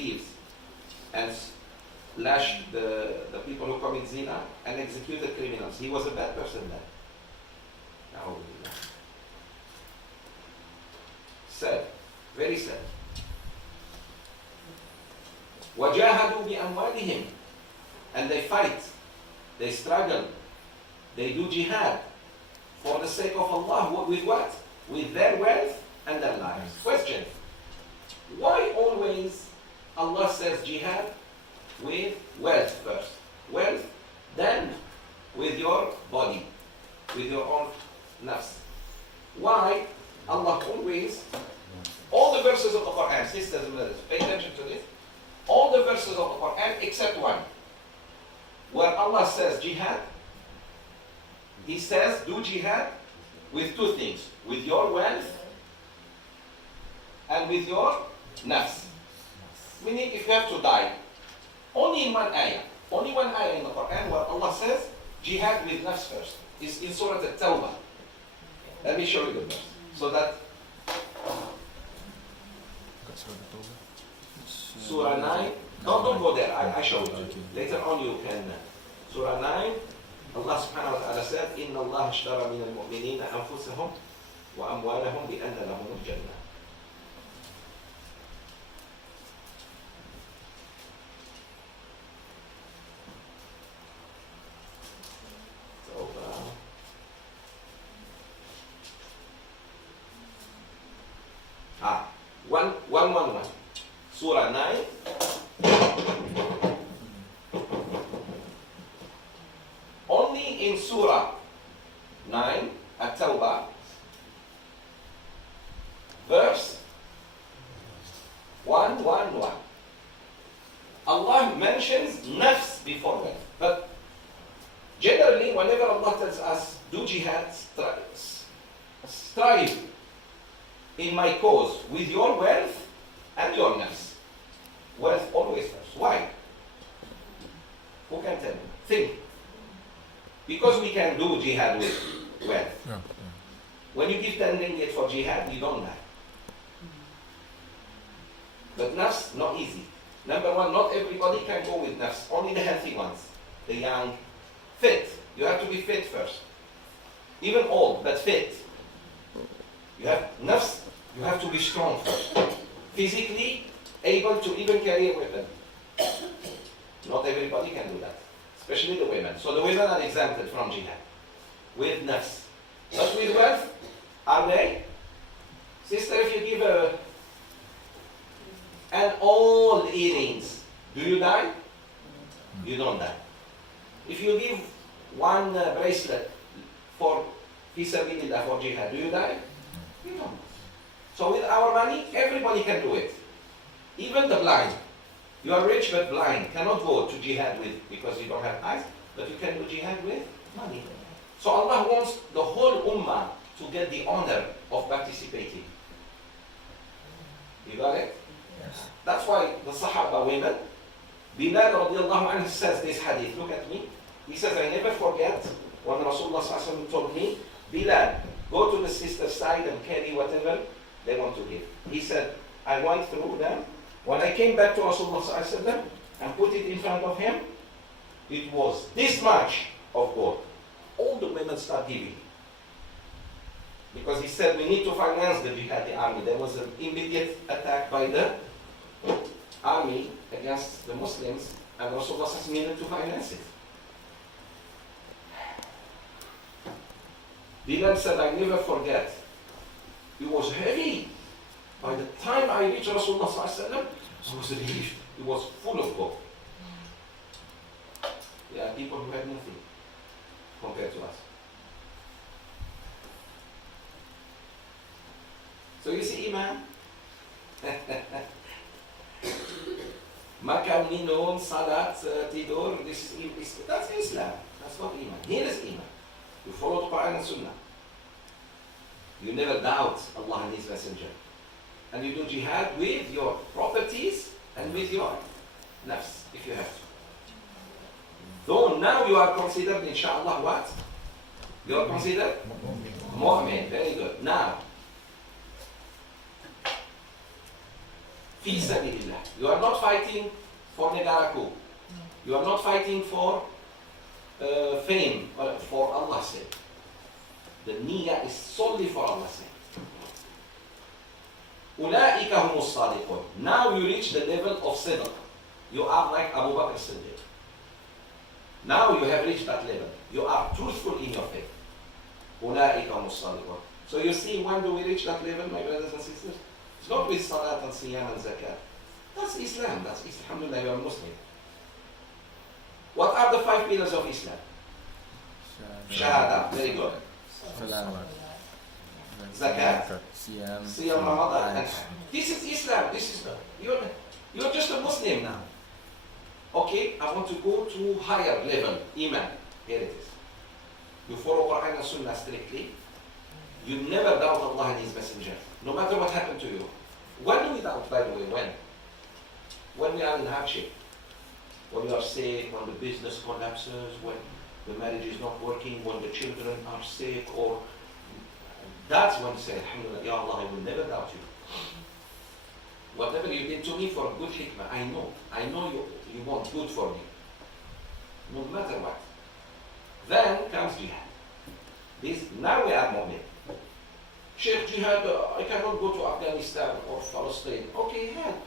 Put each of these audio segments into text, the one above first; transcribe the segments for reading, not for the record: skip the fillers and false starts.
thieves and lashed the people who commit zina and executed criminals. He was a bad person then. Sad, very sad. وَجَاهَدُوا بِأَمْوَالِهِمْ, and they fight, they struggle, they do jihad for the sake of Allah. With what? With their wealth and their lives. Question: why always Allah says jihad with wealth first? Wealth, then with your body, with your own nafs. Why Allah always, all the verses of the Quran, sisters and brothers, pay attention to this, all the verses of the Quran except one, where Allah says jihad, He says do jihad with two things, with your wealth and with your nafs. Meaning if you have to die, only in one ayah in the Quran where Allah says jihad with nafs first. Is in Surah At-Tawbah. Let me show you the verse. So that Surah 9, don't go there, I show it to you. Later on you can. Surah 9, Allah subhanahu wa ta'ala said, إِنَّ اللَّهَ اشْتَرَى مِنَ الْمُؤْمِنِينَ أَنفُسَهُمْ وَأَمْوَالَهُمْ بِأَنَّ لَهُمُ الْجَنَّةِ. One. Surah 9. Only in Surah 9, At-Tawbah, verse 111. Allah mentions nafs before wealth. But generally, whenever Allah tells us, do jihad, strive in my cause with your wealth and your nafs. Wealth always first. Why? Who can tell me? Think. Because we can do jihad with wealth. Yeah. When you give 10 ringgit for jihad, you don't die. But nafs, not easy. Number one, not everybody can go with nafs. Only the healthy ones. The young, fit. You have to be fit first. Even old, but fit. You have nafs, you have to be strong first. Physically able to even carry a weapon. Not everybody can do that. Especially the women. So the women are exempted from jihad. With nafs. But with wealth, are they? Sister, if you give an old earrings, do you die? You don't die. If you give one bracelet for fisabilillah, for jihad, do you die? You don't. So with our money, everybody can do it. Even the blind. You are rich but blind, cannot go to jihad with, because you don't have eyes, but you can do jihad with money. So Allah wants the whole ummah to get the honor of participating. You got it? Yes. That's why the Sahaba women, Bilal radiallahu anhu says this hadith, look at me. He says, I never forget when Rasulullah told me, Bilal, go to the sister's side and carry whatever they want to give. He said, I went through them. When I came back to Rasulullah and put it in front of him, it was this much of gold. All the women start giving. Because he said, we need to finance the jihadi army. There was an immediate attack by the army against the Muslims, and Rasulullah needed to finance it. Bilal said, I never forget. It was heavy. By the time I reached Rasulullah, I was relieved. It was full of gold. There are people who had nothing compared to us. So you see, Iman? Makan, minum, salat, tidur, that's Islam. That's not Iman. Here is Iman. You follow the Quran and Sunnah. You never doubt Allah and His Messenger. And you do jihad with your properties and with your nafs, if you have to. Though now you are considered, inshallah, what? You are considered mu'min. Very good. Now, Fi sabilillah. You are not fighting for Negaraku. You are not fighting for fame or for Allah's sake. The niyyah is solely for Allah's sake. أولئك هم الصادقون. Now you reach the level of sidq. You are like Abu Bakr Siddiq. Now you have reached that level. You are truthful in your faith. أولئك هم الصادقون. So you see, when do we reach that level, my brothers and sisters? It's not with salat and siyam and zakat. That's Islam. That's Islam. Alhamdulillah, you are Muslim. What are the 5 pillars of Islam? Shahada. Very good. Zakat. Siyam, Ramadan, and Hajj. This is Islam. This is you're just a Muslim now. Okay, I want to go to higher level. Iman. Here it is. You follow Quran and Sunnah strictly. You never doubt Allah and His Messenger, no matter what happened to you. When do we doubt, by the way? When we are in hardship, when we are sick, when the business collapses, when the marriage is not working, when the children are sick, or that's when we say, Alhamdulillah, Ya Allah, I will never doubt you. Whatever you did to me for good hikmah, I know you want good for me, no matter what. Then comes jihad. Now we are mu'min. Sheikh, jihad, I cannot go to Afghanistan or Palestine. Okay, help.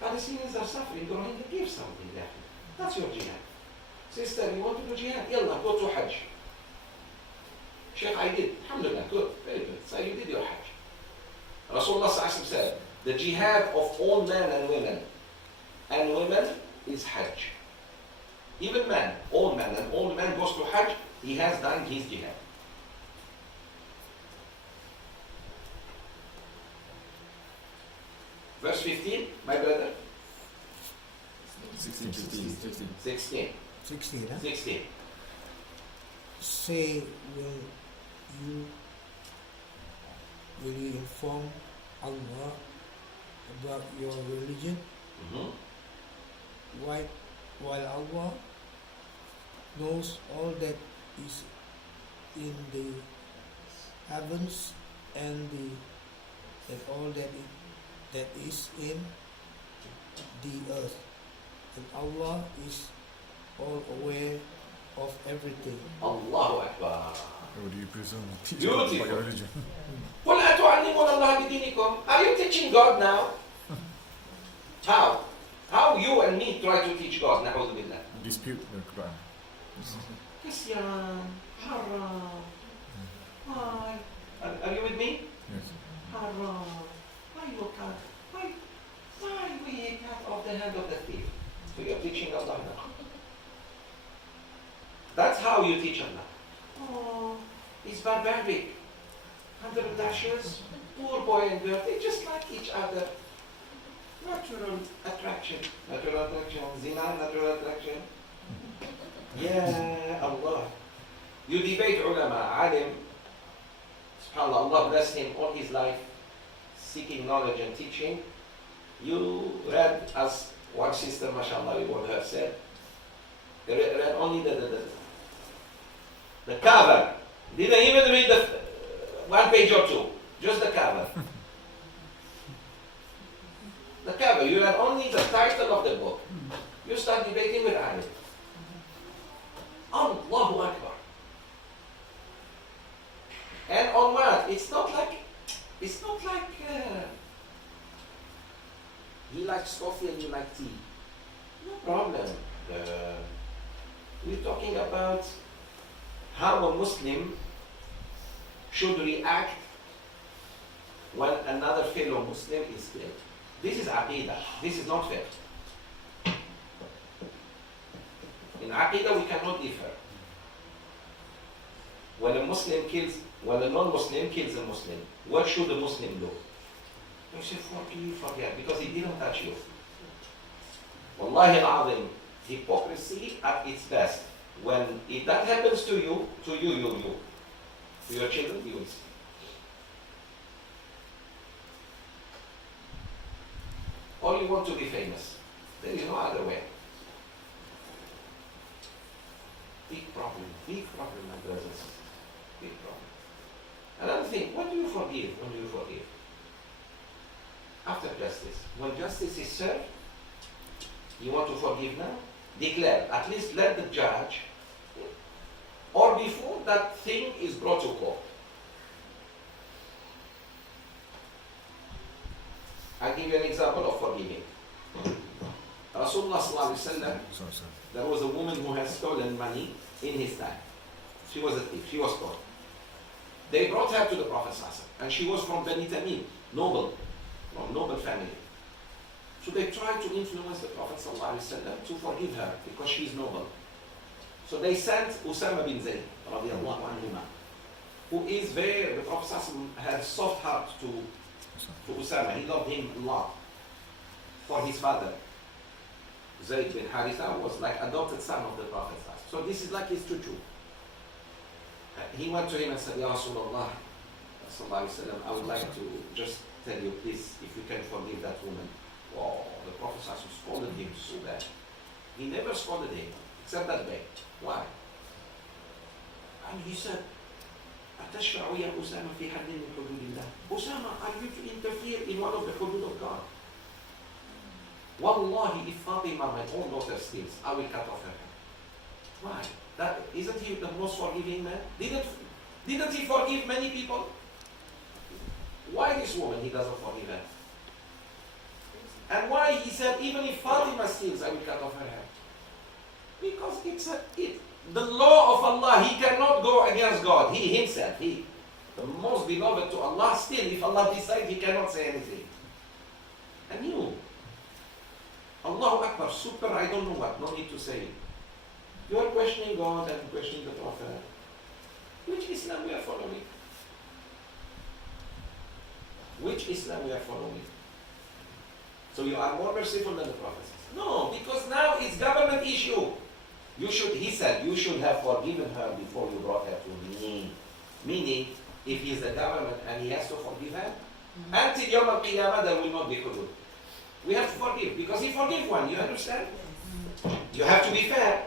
Palestinians are suffering, go ahead and give something there. That's your jihad. Sister, you want to do jihad? Yallah, go to Hajj. Sheikh, I did. Alhamdulillah, good, very good. So you did your Hajj. Rasulullah said, the jihad of all men and women is Hajj. Even men, all men, and all man goes to Hajj, he has done his jihad. Verse 15, my brother. 16. 16. 16, huh? 16. Say, will you inform Allah about your religion? Mm-hmm. While Allah knows all that is in the heavens and all that is in the earth, and Allah is all aware of everything. Allahu Akbar. How do you presume to teach Beautiful. about your religion? قُلْ أَتُعَلِّمُونَ اللَّهَ بِدِينِكُمْ. Are you teaching God now? How? How you and me try to teach God? Na'udhu billah. Dispute the Quran. Kisyan, haram. Why? Are you with me? Yes. Haram. Why you cut? Why we cut off the hand of the thief? So you're teaching Allah now. That's how you teach Allah. Oh, it's barbaric. 100 lashes, poor boy and girl, they just like each other. Natural attraction, zina, natural attraction. Yeah, Allah. You debate ulama, alim, subhanAllah, Allah bless him all his life, seeking knowledge and teaching. You read, as one sister, mashallah, you would have said, they read only the cover. Didn't even read the 1 page or 2, just the cover. The cover, you read only the title of the book. You start debating with alim. Allahu Akbar. And on what? It's not like he likes coffee and you like tea. No problem. We're talking about how a Muslim should react when another fellow Muslim is killed. This is aqidah. This is not fair. In aqidah we cannot differ. When a non-Muslim kills a Muslim, what should a Muslim do? You say, forget, because he didn't touch you. Wallahi al-azim, hypocrisy at its best. When that happens to you, to your children, you will see. Or you want to be famous. There is no other way. Big problem, my brothers and sisters. Big problem. Another thing, what do you forgive? When do you forgive? after justice. When justice is served, you want to forgive now? Declare. At least let the judge, or before that thing is brought to court. I'll give you an example of forgiving. Rasulullah sallallahu alaihi wasallam, there was a woman who had stolen money in his time. She was a thief. She was caught. They brought her to the Prophet sallallahu alaihi wasallam, and she was from Bani Tamim, from noble family. So they tried to influence the Prophet ﷺ to forgive her because she is noble. So they sent Usama bin Zayd, radiallahu anhuma, who is very, the Prophet ﷺ had soft heart to Usama. He loved him a lot for his father. Zayd bin Haritha was like adopted son of the Prophet ﷺ. So this is like his chuchu. He went to him and said, Ya Rasulullah, ﷺ, I would like to just tell you, please, if you can forgive that woman. Wow, the Prophet ﷺ scolded him so bad. He never scolded him, except that day. Why? And he said, أتشفع يا أسامة في حد من حدود الله. Usama, are you to interfere in one of the hudud of God? Wallahi, if Fatima, my own daughter, steals, I will cut off her hand. Why? That, isn't he the most forgiving man? Didn't he forgive many people? Why this woman he doesn't forgive her? And why he said, even if Fatima steals, I will cut off her hand? Because the law of Allah, he cannot go against God. He himself, the most beloved to Allah, still, if Allah decides, he cannot say anything. And you, Allahu Akbar, super, I don't know what, no need to say it. You are questioning God and questioning the Prophet. Which Islam we are following? Which Islam we are following? So you are more merciful than the Prophet. No, because now it's government issue. He said, you should have forgiven her before you brought her to me. Meaning, if he's the government and he has to forgive her, until Yawm al-Qiyamah there will not be hudud. We have to forgive, because he forgave one, you understand? You have to be fair.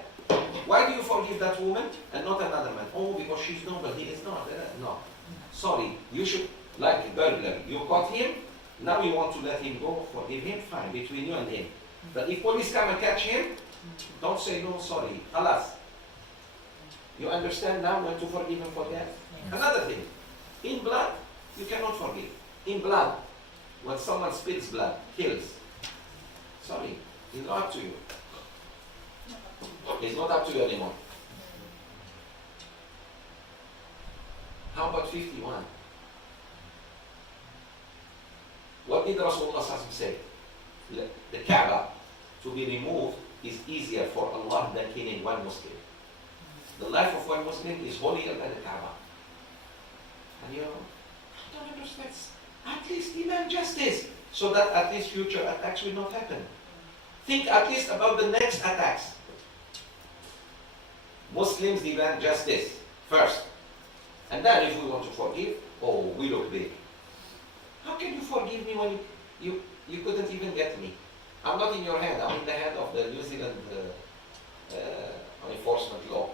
Why do you forgive that woman and not another man? Oh, because she's noble, he is not. No. Sorry, you should, like burglar, you caught him, now you want to let him go, forgive him, fine, between you and him. But if police come and catch him, don't say no, sorry, alas. You understand now when to forgive and forget? Yes. Another thing, in blood, you cannot forgive. In blood, when someone spills blood, kills, sorry, it's not up to you. It's not up to you anymore. How about 51? What did Rasulullah say? The Kaaba to be removed is easier for Allah than killing one Muslim. The life of one Muslim is holier than the Kaaba. And you know, I don't understand. At least demand justice so that at least future attacks will not happen. Think at least about the next attacks. Muslims demand justice first. And then if we want to forgive, oh, we look big. How can you forgive me when you couldn't even get me? I'm not in your hand, I'm in the hand of the New Zealand enforcement law.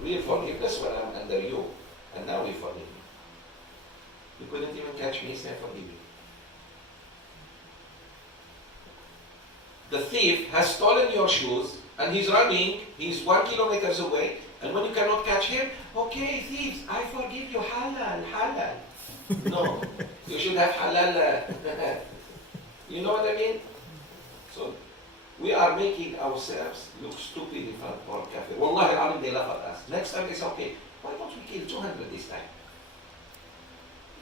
Real forgiveness when I'm under you, and now we forgive me. You couldn't even catch me, say forgive me. The thief has stolen your shoes, and he's running, he's 1 kilometer away, and when you cannot catch him, okay, thieves, I forgive you, halal, halal. No, you should have halal. You know what I mean? So, we are making ourselves look stupid in front of our kafir. Wallahi al-alim, they laugh at us. Next time they say, okay, why don't we kill 200 this time?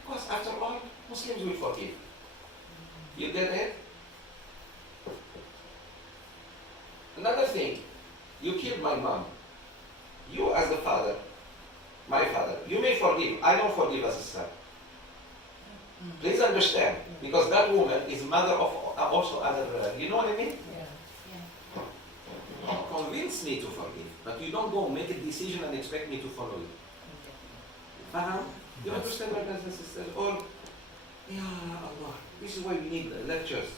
Because after all, Muslims will forgive. You get it? Another thing, you killed my mom. You as the father, my father, you may forgive. I don't forgive as a son. Please understand, because that woman is mother of also other, you know what I mean? Yeah. Convince me to forgive, but you don't go make a decision and expect me to follow you. You understand my brothers and sisters? Or, Ya Allah, this is why we need lectures.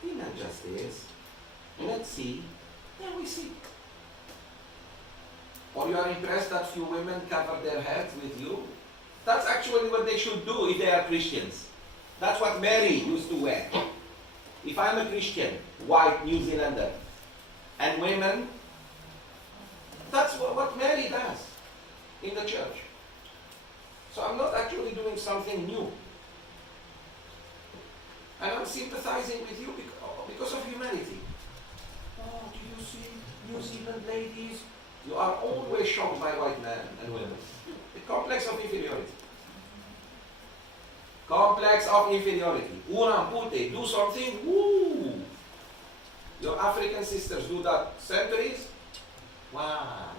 Demand justice. Let's see, then we see. Or you are impressed that few women cover their heads with you? That's actually what they should do if they are Christians. That's what Mary used to wear. If I'm a Christian, white New Zealander, and women, that's what Mary does in the church. So I'm not actually doing something new. And I'm sympathizing with you because of humanity. Oh, do you see New Zealand ladies? You are always shocked by white men and women. The complex of inferiority. Complex of inferiority. Uram pute, do something, woo! Your African sisters do that centuries. Wow.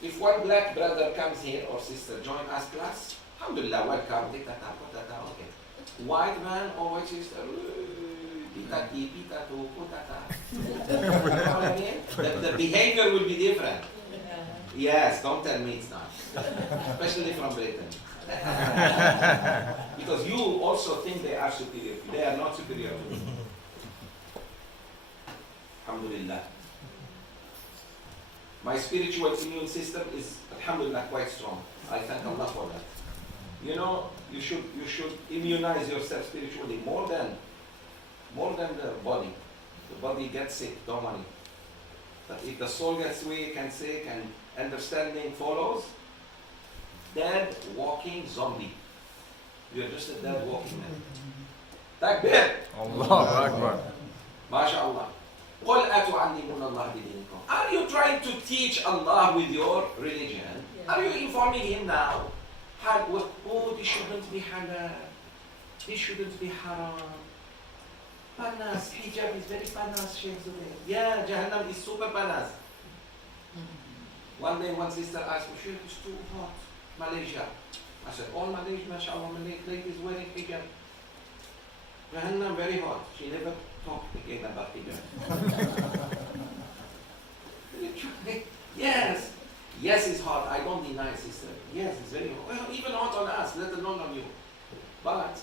If one black brother comes here or sister join us class, alhamdulillah, welcome. Okay. White man or white sister, pitati, pitatu, putata. You know what I mean? The behavior will be different. Yes, don't tell me it's not. Especially from Britain. Because you also think they are superior. They are not superior to you. Alhamdulillah. My spiritual immune system is, alhamdulillah, quite strong. I thank Allah for that. You know, you should immunize yourself spiritually more than the body. The body gets sick, don't worry. But if the soul gets weak and sick and understanding follows, dead walking zombie. You're just a dead walking man. Takbir! Allahu Akbar. MashaAllah. قُلْ أَتُعَلِّمُونَ اللَّهَ بِدِينِكُمْ. Are you trying to teach Allah with your religion? Yeah. Are you informing Him now? Oh, this shouldn't be halal. This shouldn't be haram. Panas, hijab is very panas, Sheikh Zoubir. Yeah, Jahannam is super panas. One day one sister asked me, Sheikh, it's too hot. Malaysia. I said, all Malaysia, mashallah, ladies wearing hijab. Jahannam very hot. She never talked again about hijab. Yes. Yes, it's hot. I don't deny, sister. Yes, it's very hot. Well, even hot on us, let alone on you. But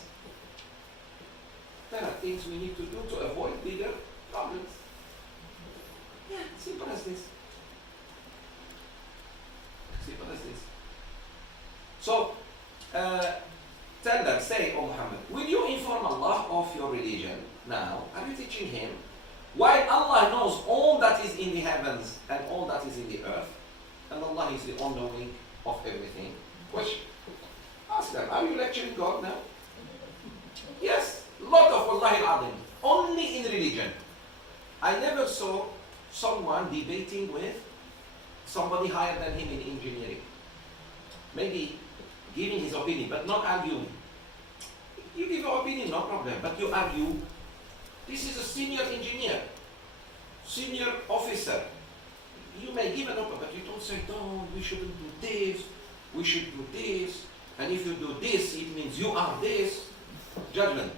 there are things we need to do to avoid bigger problems. Yeah, simple as this. Simple as this. So, tell them, say, oh Muhammad, will you inform Allah of your religion now? Are you teaching Him? While Allah knows all that is in the heavens and all that is in the earth, and Allah is the all-knowing of everything. Question. Ask them, are you lecturing God now? Yes. Lot of Wallahi al-Azim. Only in religion. I never saw someone debating with somebody higher than him in engineering. Maybe giving his opinion, but not arguing. You give your opinion, no problem, but you argue. This is a senior engineer, senior officer. You may give an opinion, but you don't say, no, we shouldn't do this, we should do this, and if you do this, it means you are this. Judgment.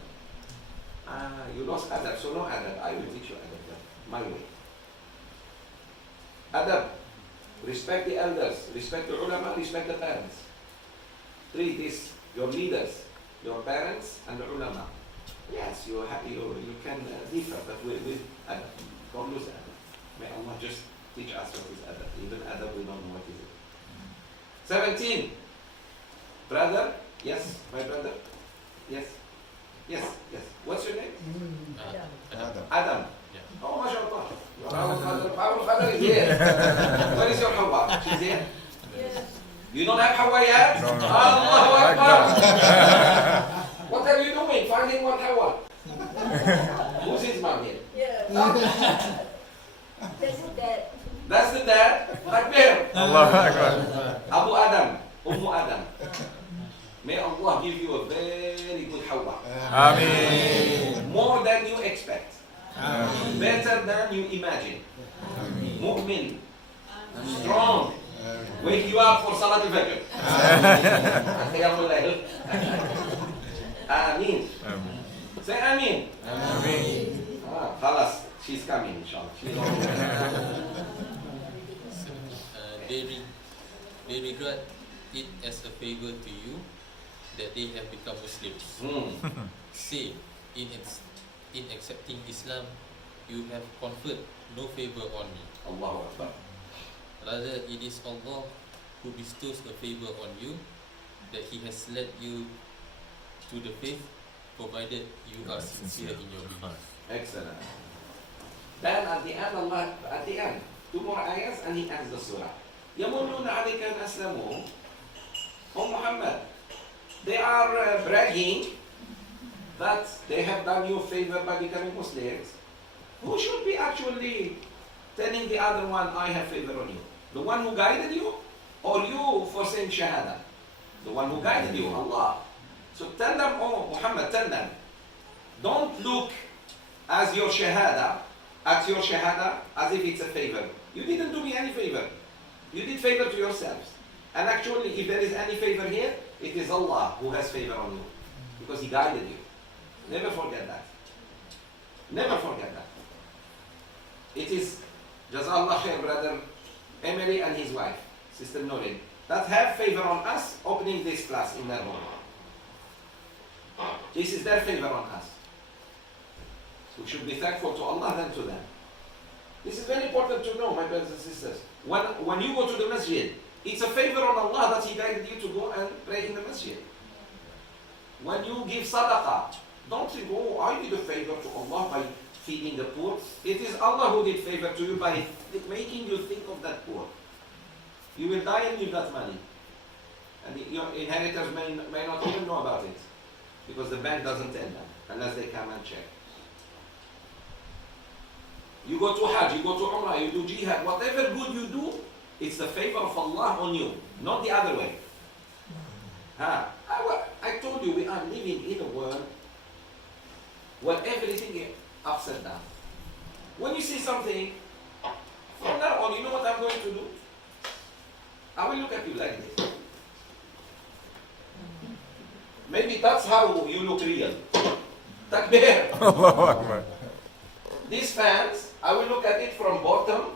You lost adab, so no adab. I will teach you adab, my way. Adab. Respect the elders, respect the ulama, respect the parents. Treat this, your leaders, your parents, and the ulama. Yes, you can differ, but with adab. Don't lose adab. May Allah just teach us what is adab. Even adab, we don't know what is it. 17. Brother? Yes, my brother? Yes. Yes, yes. What's your name? Adam. Adam. Yeah. Oh, mashallah. Your power father is here. Where is your Hawa? She's here? Yes. You don't have Hawa yet? No, no. Allahu Akbar. What are you doing? Finding one Hawa. Who's his mom here? Yeah. That's the dad. That's the dad? Takbir. Allahu Akbar. Abu Adam. Ummu Adam. May Allah give you a very good Hawa. Ameen. More than you expect. Ameen. Better than you imagine. Mu'min. Strong. Wake you up for Salat al-Fajr. Ameen. Say Ameen. Ameen. Khalas. She's coming, inshallah. She's on the way. They regard it as a favor to you that they have become Muslims. Say, in accepting Islam, you have conferred no favor on me. Allahu Akbar. Rather, it is Allah who bestows a favor on you, that He has led you to the faith, provided you are sincere in your belief. Excellent. Then at the end, two more ayahs and he ends the surah. يَمُنُّونَ عَلَيْكَ أَنْ أَسْلَمُوا. Oh Muhammad, they are bragging that they have done you a favor by becoming Muslims. Who should be actually telling the other one, I have favor on you? The one who guided you, or you for saying Shahada? The one who guided you, Allah. So tell them, oh Muhammad, tell them, don't look at your Shahada as if it's a favor. You didn't do me any favor. You did favor to yourselves. And actually, if there is any favor here, it is Allah who has favor on you. Because He guided you. Never forget that. Never forget that. It is Jazallah khair, brother Emily and his wife, Sister Norin, that have favor on us opening this class in their home. This is their favor on us. We should be thankful to Allah than to them. This is very important to know, my brothers and sisters. When you go to the masjid, it's a favor on Allah that He guided you to go and pray in the masjid. When you give sadaqah, don't think, oh, I did a favor to Allah by feeding the poor. It is Allah who did favor to you by making you think of that poor. You will die and leave that money. And your inheritors may not even know about it. Because the bank doesn't tell them, unless they come and check. You go to Hajj, you go to Umrah, you do Jihad, whatever good you do, it's the favor of Allah on you, not the other way. I told you, we are living in a world where everything is upside down. When you see something, from now on, you know what I'm going to do? I will look at you like this. Maybe that's how you look real. Takbir. Allahu Akbar. These fans, I will look at it from bottom